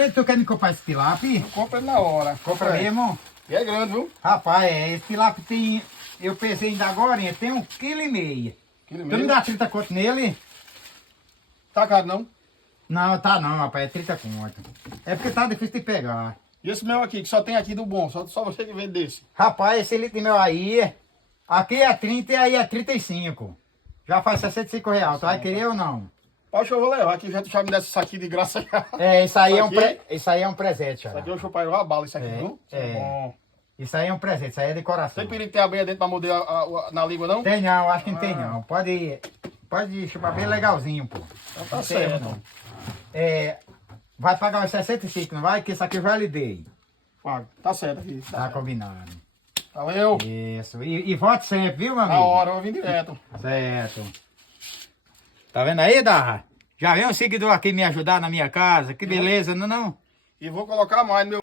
Olha, tu quer me comprar esse tilápia? Compra ele na hora. Compra mesmo. E é grande, viu? Rapaz, esse tilápia tem... Eu pensei ainda agora, tem 1,5 kg. Quilo e Tu me meio. dá 30 conto nele? Tá caro, não? Não, tá não, rapaz, é 30 conto. É porque tá difícil de pegar. E esse meu aqui, que só tem aqui do bom. Só você que vende desse. Rapaz, esse litro meu aí, aqui é 30 e aí é 35. Já faz R$ 65. Tu vai querer ou não? Poxa, eu vou levar aqui. Já me desse isso aqui de graça. É, isso aí, Isso isso aí é um presente, Isso cara. aqui eu chupai a bala, isso aqui, É, viu? Isso é. bom. Isso aí é um presente, isso aí é decoração. Tem perigo de ter abelha dentro pra morder na língua, não? Tem não, acho que não tem não. Pode chupar bem legalzinho, pô. Então tá Não tem certo. erro, não. É, vai pagar os 65, não vai? Que isso aqui eu já lhe dei. Pago. Tá certo aqui. Tá combinado. Valeu. Isso. E volte sempre, viu, meu Na amigo? hora, eu vou vir direto. Certo. Tá vendo aí, Darra? Já veio um seguidor aqui me ajudar na minha casa. Que beleza, não é não? E vou colocar mais no meu